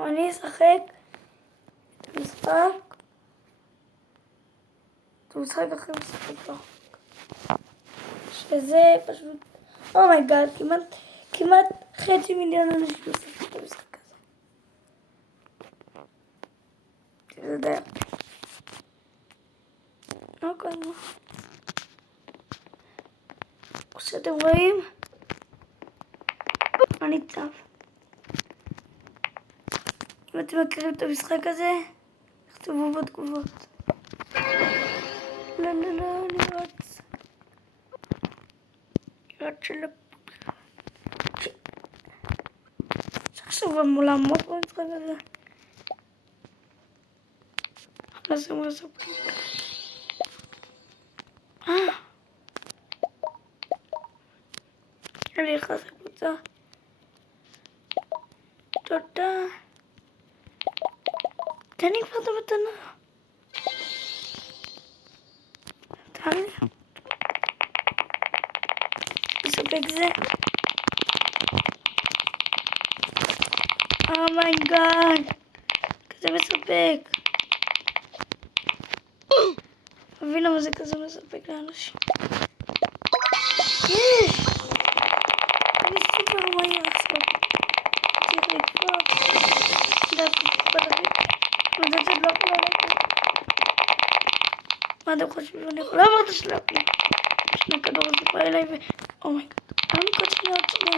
אני אשחק את המשחק. זה משחק אחרי משחק לא. שזה פשוט... אומייגאד, כמעט 500,000 אנשים משחקים את המשחק הזה. זה יודע. אוקיי, נו. כשאתם רואים, אני צו. אם אתם מכירים את המשחק הזה, תכתבו בתגובות. לא, אני רץ. רץ של... עכשיו לעמוד במשחק הזה. נעשה מספק. אני נכנס לקבוצה. תודה. תן לי כבר את המתנה. תן לי. מספק זה. אומייגאד. כזה מספק. מבין למה זה כזה מספק לאנשים. יש! אני סופר מהיר עכשיו. צריך לקפוץ. מה אתם חושבים? אני יכולה לעבור את השלב. שני כדור הזה בא אליי ו... אומייגאד. אני מקוד שניות שלי.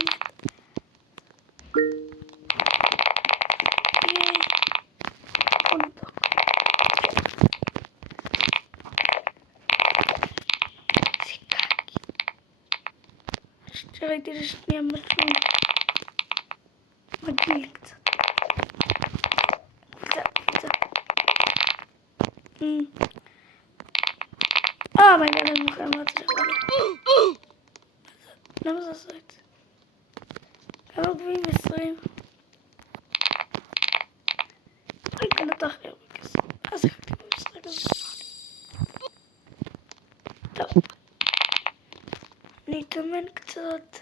ראיתי לשנייה משהו מגעיל קצת. אומייגאד, אני מוכן לראות את זה. למה זה עושה את זה? למה גביעים 20? אני קנתה הכי הרבה כסף. אז החלטתי במשחק הזה. טוב. אני אתאמן קצת.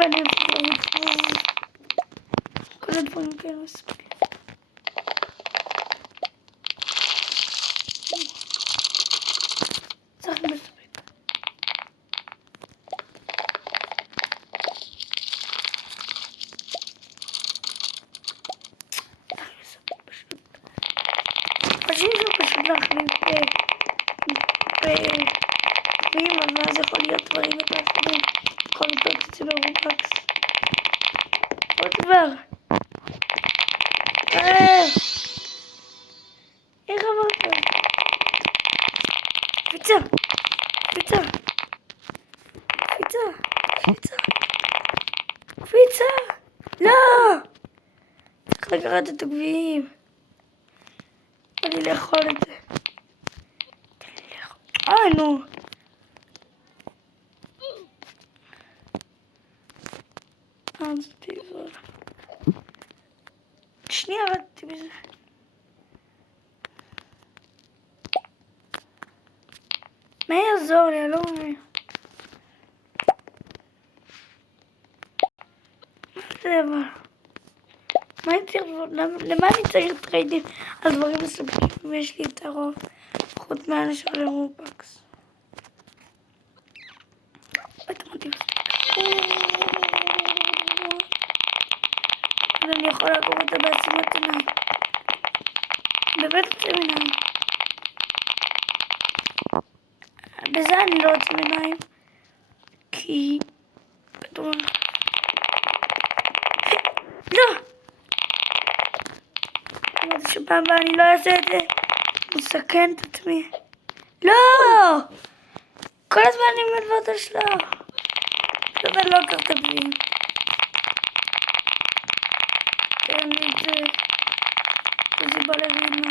ואני אתאמן. כל הדברים כאלה מספיק. צריך מספיק. חושבים שהוא פשוט להחליף בגביעים, אבל אז יכול להיות דברים יותר חשובים. יכול לבדוק את זה ברובלוקס. עוד דבר. איך אמרת? קפיצה. לא! צריך לקחת את הגביעים. בא לי לאכול את זה. נו. אז תעזור. שנייה רדתי בזה. מה יעזור לי? אני לא מבין. זה אבל. מה אני צריך לעבוד? למה אני צריך טריידים על דברים מסוימים ויש לי את הרוב חוץ מהאנשים על רובלוקס? אני יכול לעבור את זה בעצימת עיניים. באמת עוצם עיניים. בזה אני לא עוצם עיניים. כי... כתוב... לא! אמרתי שפעם הבאה אני לא אעשה את זה. מסכן את עצמי. לא! כל הזמן אני מדבר את השלב. באמת לא אקח את הגביעים. תן לי את זה. זה בא לרימה.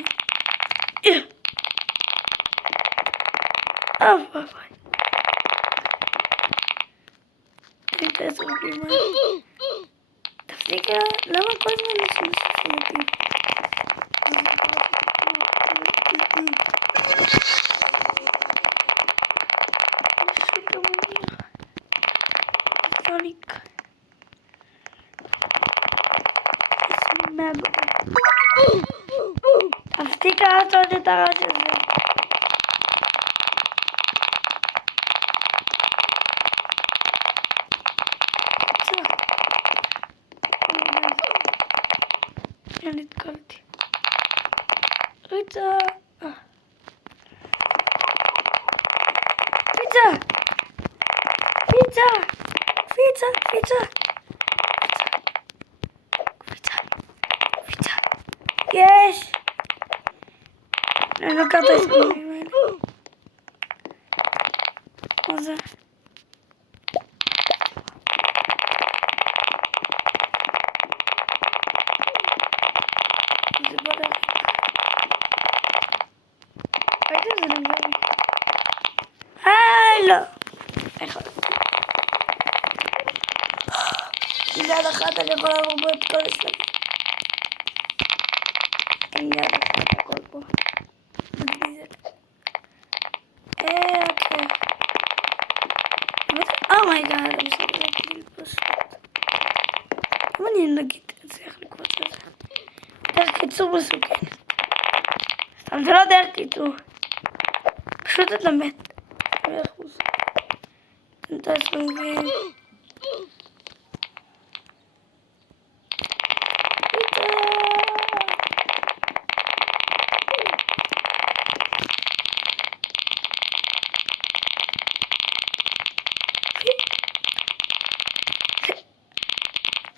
ביי. תן לי את 10 גביעים. תפסיקה, למה כל הזמן משמשים אותי? סוניק. תפסיק לעשות את הרעש הזה. נתקלתי. ריצה. יש! אני לוקח את הסכומים האלה. מה זה? זה בלך. ראיתי זה נגמר לי. לא! איך? יד אחת אני יכולה לעבור את כל השלבים. אין יד אחת הכל פה. אוקיי. אומייגאד, אני מסתכלת לי פשוט. אם אני נגיד אצליח לקבוץ את זה. דרך קיצור מסוכן. סתם זה לא דרך קיצור. פשוט אתה מת. אתה סוגרים.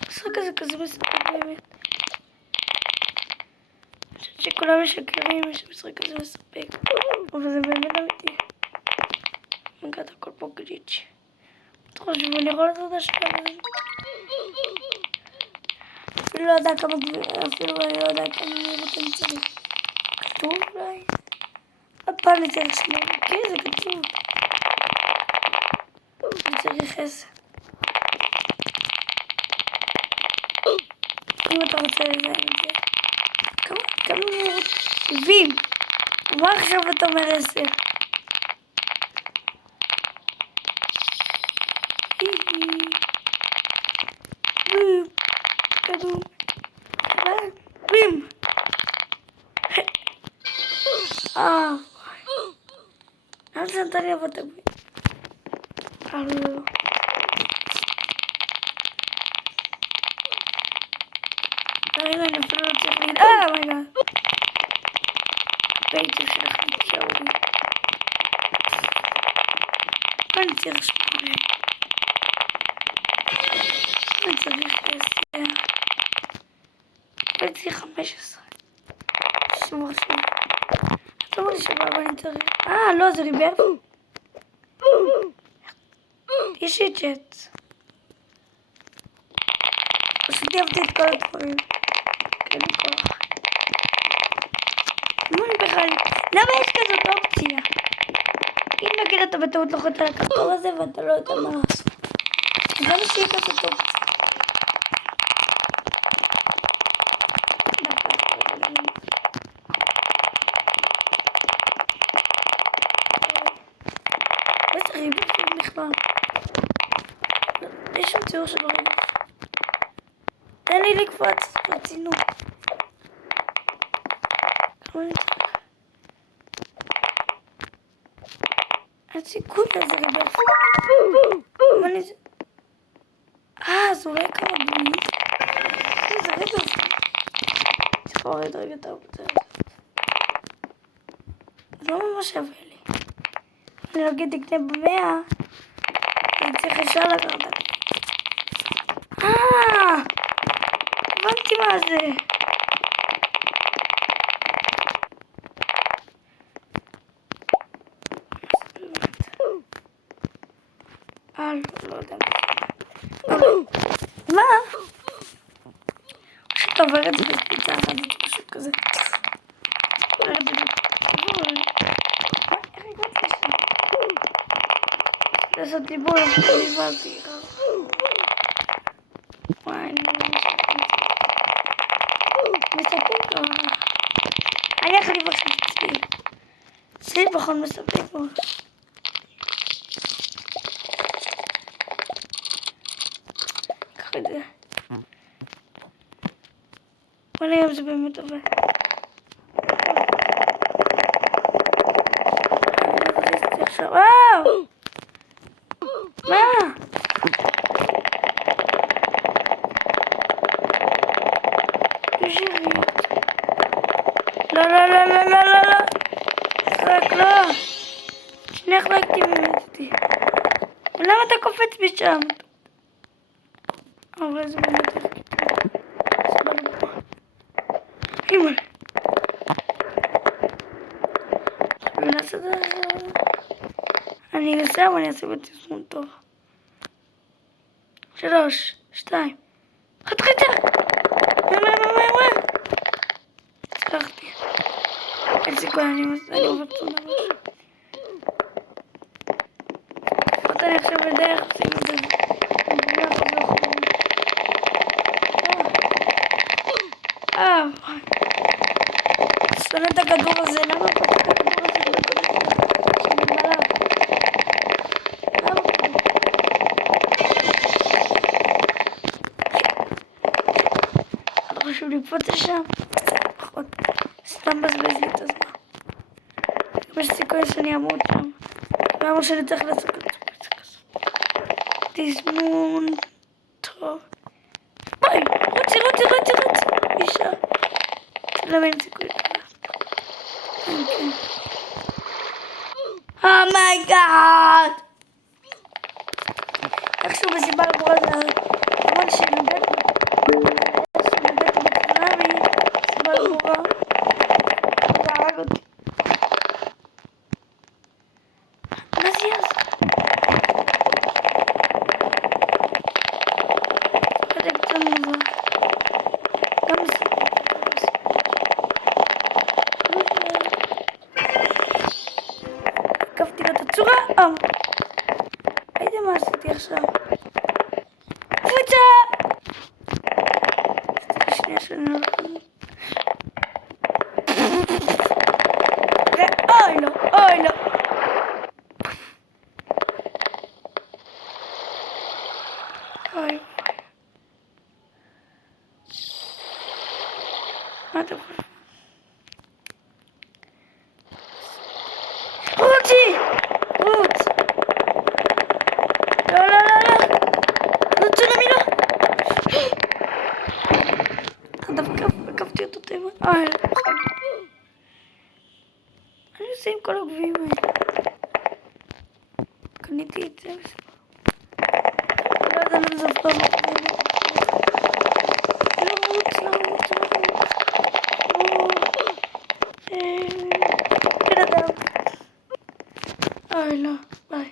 המשחק הזה כזה מספק באמת. אני חושבת שכולם משקרים, יש משחק כזה מספק. אבל זה באמת אמיתי. מגעת הכל פה גליץ'. אתה חושב שאני יכול לעשות את השלב הזה? אפילו לא יודע כמה אתם צריך. כתוב אולי? הפעם אני צריך שמור. כן, זה כתוב. אני צריך 10. אם אתה רוצה לזיין את זה. כמה נורות? 70. מה עכשיו אתה אומר 10? בים. למה שמת לי אבא תגבי? לא. הנה אני אפילו לא צריך להגיד. מייגאד. בעצם שלך נתקעו לי. מה אני צריך שמונה? אני צריך 10. אני צריך 15. שמור שוב. אתה אומר לי שבאבא אני צריך. לא, זה ריבר. יש לי ג'ט. פשוט אהבתי את כל הדברים. כן, לי כוח. מה אני בכלל? למה יש כזאת אופציה? אם נגיד אתה בטעות לוחץ על הכפתור הזה ואתה לא יודע מה לעשות. אז למה שיהיה כזאת אופציה? איזה ריבוף בכלל? יש שם ציור של ריבוף. תן לי לקפוץ, רצינות. כמה אני צריך? הסיכוי הזה ריבוף. כמה אני צריך? זה אולי כמה בנים. זה ריבוף. צריך להוריד רגע את האופציה הזאת. זה לא ממש שווה לי. אני אגיד תקנה ב100. אני צריך ישר לקחת. הבנתי מה זה. לא יודע מה. פשוט עובר את זה בקפיצה אחת, זה פשוט כזה. עובר את זה בקפיצה. איך הגעתי לשם? לעשות דיבור, אבל דיברתי. וואי, אני לא מספק. אני אחליף עכשיו צבי. צבי בכל מספק מאוד. קח את זה. בוא נראה אם זה באמת עובד. וואו! מה? לא, לא, לא, לא, לא, לא, לא. רק לא. שני החלקתי ומתתי. ולמה אתה קופץ משם? אבל זה באמת איך כתוב. הימל. ונעשה את זה. אני אנסה, אבל אני אעשה בתזמון טוב. 3, 2. חתיכה! מה? הצלחתי. אין סיכוי, אני עובד פה ממש. לפחות אני עכשיו יודע איך עושים את זה. שונא את הכדור הזה, למה פתח את הכדור הזה? שנגמלה. לא חשוב לקפוץ לשם. פחות. סתם בזבז לי את הזמן. יש סיכוי שאני אמות שם. למה שאני צריך לעשות את זה כזאת? תזמון טוב. ביי! רוצי! אישה. למה אין סיכוי כזה? אומייגאד! איכשהו בסיבה לבורה זה המון שנגעת בקרבי, סיבה לבורה, זה הרג אותי. מה זה יעשה? זה קצת מוזר. גם בסיבה. עקפתי לו את הצורה. הייתי מה עשיתי עכשיו? קפוצה! שנייה שאני לא יכולה. אוי לא. אוי. מה אתה חושב? רוץ! לא. צונאמי לא! דווקא עקפתי אותו טבע. אני עושה עם כל הגביעים האלה. קניתי את זה בסדר. לא יודע למה זה אף פעם לרוץ. בן אדם. לא, ביי.